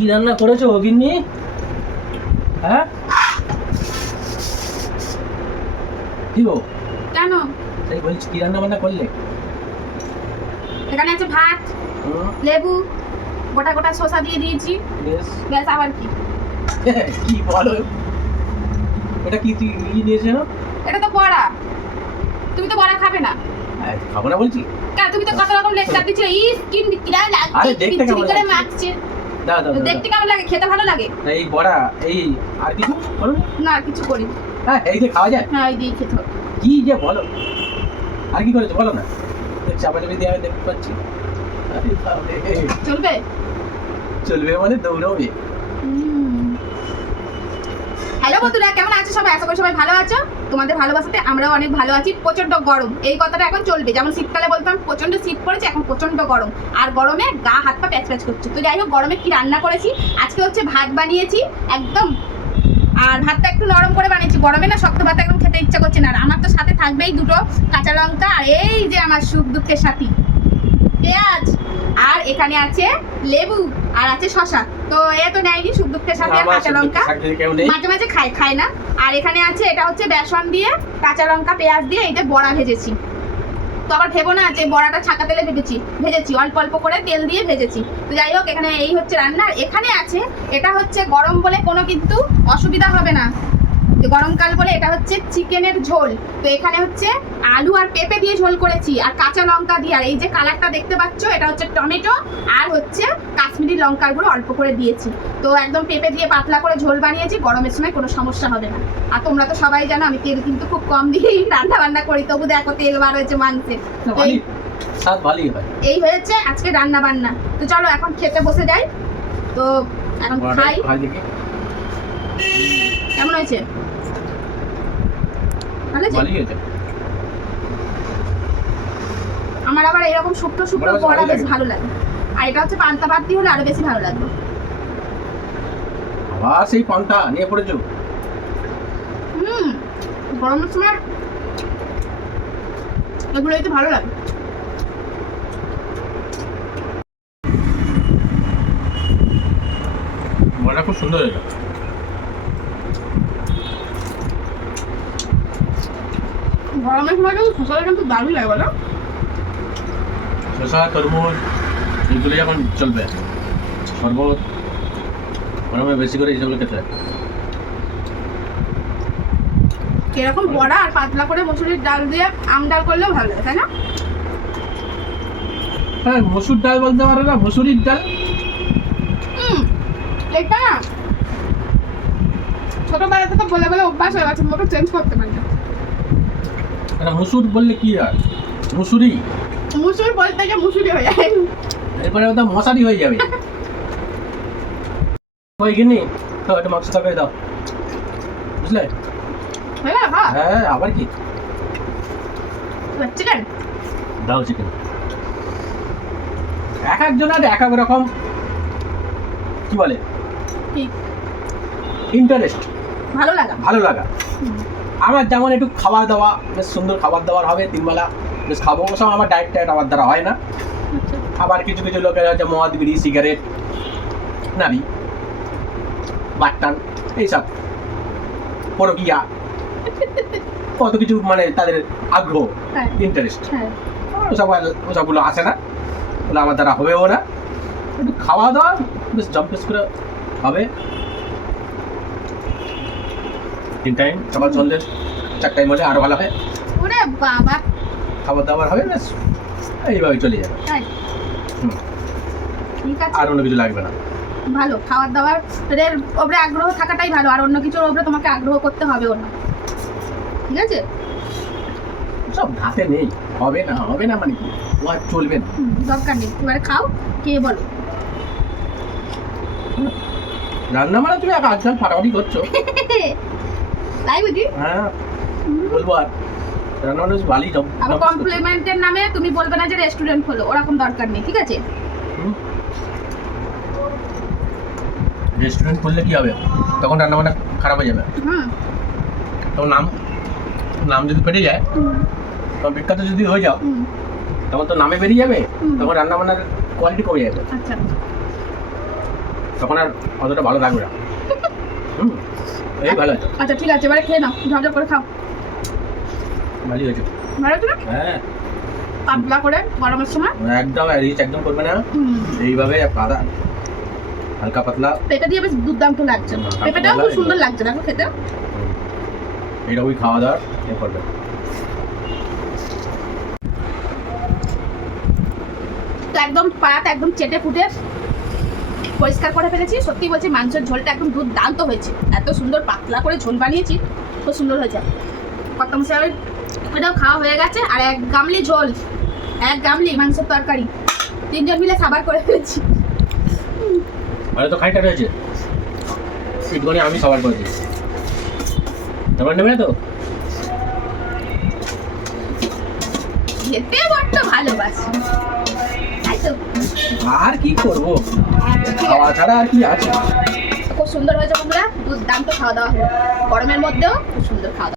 কি রান্না করেছ গিন্নি হ্যাঁ? কি গো? কেন? সেই বলছি কি রান্না বান্না করলে? এখানে আছে ভাত লেবু গোটা গোটা শসা দিয়ে দিয়েছি। ব্যাস আবার কি? কি বলো? ওটা কি তুই ইয়ে দিয়েছে না এটা তো বড়া। তুমি তো বড়া খাবে না। হ্যাঁ, খাব না বলছি। কেন? তুমি তো কত রকম লেকচার দিচ্ছিলে। ই স্কিন কিরা লাগছে আরে দেখতে কেমন করে? মাখছে। দেখতে কেমন লাগে? খেতে ভালো লাগে? এই বড়া এই আর কিছু বলো না। আর কিছু করি হ্যাঁ এই যে খাওয়া যায়? হ্যাঁ এই দিয়ে খেতে কি যে বলো? আর কি করেছ? বলো না। চাপা চাপি দিয়ে আমি দেখতে পাচ্ছি। চলবে? চলবে মানে দৌড়বে। হ্যালো বন্ধুরা, কেমন আছো সবাই? আশা করি সবাই ভালো আছো। তোমাদের ভালোবাসাতে আমরাও অনেক ভালো আছি। প্রচণ্ড গরম। এই কথাটা এখন চলবে। যেমন শীতকালে বলতাম প্রচণ্ড শীত পড়েছে, এখন প্রচণ্ড গরম। আর গরমে গা, হাত, পা প্যাচ প্যাচ করছে। তো যাই হোক, গরমে কি রান্না করেছি? আজকে হচ্ছে ভাত বানিয়েছি, একদম। আর ভাতটা একটু নরম করে বানিয়েছি। গরমে না শক্ত ভাত একদম খেতে ইচ্ছা করছে না। আর আমার তো সাথে থাকবেই দুটো কাঁচা লঙ্কা আর এই যে আমার সুখ দুঃখের সাথী। পেঁয়াজ। আর এখানে আছে লেবু আর আছে শশা তো এ তো নেয়নি সুখ দুঃখের সাথে আর কাঁচা লঙ্কা। মাঝে মাঝে খায় খায় না। আর এখানে আছে এটা হচ্ছে বেসন দিয়ে কাঁচা লঙ্কা পেঁয়াজ দিয়ে এটা বড়া ভেজেছি। তো আবার ভেবো না যে বড়াটা ছাকা তেলে ভেজেছি। ভেজেছি অল্প অল্প করে তেল দিয়ে ভেজেছি। তো যাই হোক এখানে এই হচ্ছে রান্না এখানে আছে এটা হচ্ছে গরম বলে কোনো কিন্তু অসুবিধা হবে না। গরমকাল বলে এটা হচ্ছে চিকেনের ঝোল। তো এখানে হচ্ছে আলু আর পেঁপে দিয়ে ঝোল করেছি আর কাঁচা লঙ্কা দিয়ে। আর এই যে কালারটা দেখতে পাচ্ছ এটা হচ্ছে টমেটো আর হচ্ছে কাশ্মীরি লঙ্কার গুঁড়ো অল্প করে দিয়েছি। তো একদম পেঁপে দিয়ে পাতলা করে ঝোল বানিয়েছি গরমের সময় কোনো সমস্যা হবে না। আর তোমরা তো সবাই জানো আমি তেল কিন্তু খুব কম দিয়েই রান্না বান্না করি তবু দেখো তেল বার হয়েছে মাংসে। এই- হয়। হয়েছে আজকে রান্না বান্না তো চলো এখন খেতে বসে যাই। তো এখন খাই। হয়েছে। আমার আবার এরকম শুকনো শুকনো বড়া বেশ। ভালো লাগে। আর এটা হচ্ছে পান্তা ভাত দিয়ে হলে আরও বেশি ভালো লাগবে। আবার সেই পান্তা নিয়ে পড়েছো? হুম গরমের সময় এগুলোই তো ভালো লাগে। বড়া খুব সুন্দর হয়েছে গরমের সময় কিন্তু ফসলের কিন্তু দারুণ লাগে বলো। শসা তরমুজ এগুলো এখন চলবে। শরবত গরমে বেশি করে এইসবগুলো খেতে এরকম বড়া আর পাতলা করে মসুরির ডাল দিয়ে আম ডাল করলেও ভালো লাগে তাই না? হ্যাঁ মসুর ডাল বলতে পারো না মসুরির ডাল। হুম এটা ছোটবেলা থেকে বলে বলে অভ্যাস হয়ে গেছে মোটর চেঞ্জ করতে পারি না এটা মুসুর বললে কি হয়? মুসুরি? মুসুর বলতে গিয়ে মুসুরি হয়ে যায়। এরপরে ওটা মশারি হয়ে যাবে। ওই গিনি তো একটা মাংস তরকারি দাও। বুঝলে? হ্যাঁ হ্যাঁ। হ্যাঁ আবার কি? চিকেন দাও চিকেন এক একজনের এক এক রকম। কি বলে? ইন্টারেস্ট ভালো লাগা। ভালো লাগা। আমার যেমন একটু খাওয়া দাওয়া বেশ সুন্দর খাবার দাবার হবে তিনবেলা বেশ খাব। ওসব আমার ডায়েট টায়েট আমার দ্বারা হয় না। আবার কিছু কিছু লোকের হচ্ছে মদ বিড়ি সিগারেট নাবি বাট্টান এইসব। পরকিয়া। কত কিছু মানে তাদের আগ্রহ হ্যাঁ। ইন্টারেস্ট হ্যাঁ। ওসব আর- ওসবগুলো আসে না। ওগুলো আমার দ্বারা হবেও না। একটু খাওয়া দাওয়া বেশ জম্পেস করে হবে। তিন টাইম সকাল সন্ধ্যে চার টাইম হলে আরও ভালো হয়। ওরে বাবা। খাবার দাবার হবে বেশ এইভাবে চলে যাবে। তাই? ঠিক আছে। আর অন্য কিছু লাগবে না। ভালো খাবার দাবার এর ওপরে আগ্রহ থাকাটাই ভালো আর অন্য কিছুর ওপরে তোমাকে আগ্রহ করতে হবে ওর না ঠিক আছে? সব হাতে নেই হবে না হবে না মানে কি? ও আর চলবে না। দরকার নেই। এবারে খাও কে বলো। রান্না মানে তুমি আজকাল ফাটাফাটি করছ। তাই বুঝি হ্যাঁ বলব আর রান্না মানে বেশ ভালোই জম আবার কমপ্লিমেন্টের নামে তুমি বলবে না যে রেস্টুরেন্ট হলো ওরকম দরকার নেই ঠিক আছে? রেস্টুরেন্ট খুললে কি হবে? তখন রান্না বান্না খারাপ হয়ে যাবে। তখন নাম নাম যদি পেটে যায় তখন বিখ্যাত যদি হয়ে যাও তখন তো নামে বেরিয়ে যাবে তখন রান্না বান্নার কোয়ালিটি কমে যাবে। আচ্ছা। তখন আর অতটা ভালো লাগবে না। হুম। এই ভালো আছে। আচ্ছা ঠিক আছে এবারে খেয়ে নাও ঝপঝপ করে খাও। ভালোই হয়েছে। ভালো না? হ্যাঁ। পাতলা করে গরমের সময়? একদম রিচ একদম করবে না। এইভাবে পাতা হালকা পাতলা। পেঁপে দিয়ে বেশ দুর্দান্ত লাগছে। পেঁপেটাও খুব সুন্দর লাগছে দেখো খেতে। এইরকমই খাওয়া দাওয়ার এ করবে। তো একদম পাত একদম চেটে ফুটে পরিষ্কার করে ফেলেছি। সত্যি বলছি মাংসের ঝোলটা একদম দুর্দান্ত হয়েছে। এত সুন্দর পাতলা করে ঝোল বানিয়েছি খুব সুন্দর হয়েছে। কত মশাই এটাও খাওয়া হয়ে গেছে আর এক গামলি ঝোল এক গামলি মাংসের তরকারি। তিনজন মিলে খাবার করে ফেলেছি। আরে তো খাইটা রয়েছে। একটুখানি আমি খাবার করে দিই তোমার নেবে তো? খেতে বড্ড ভালোবাসি। আর কি করব? খাওয়া ছাড়া আর কি আছে? খুব সুন্দর হয়েছে বন্ধুরা। তো খাওয়া দাওয়া গরমের মধ্যেও খুব সুন্দর খাওয়া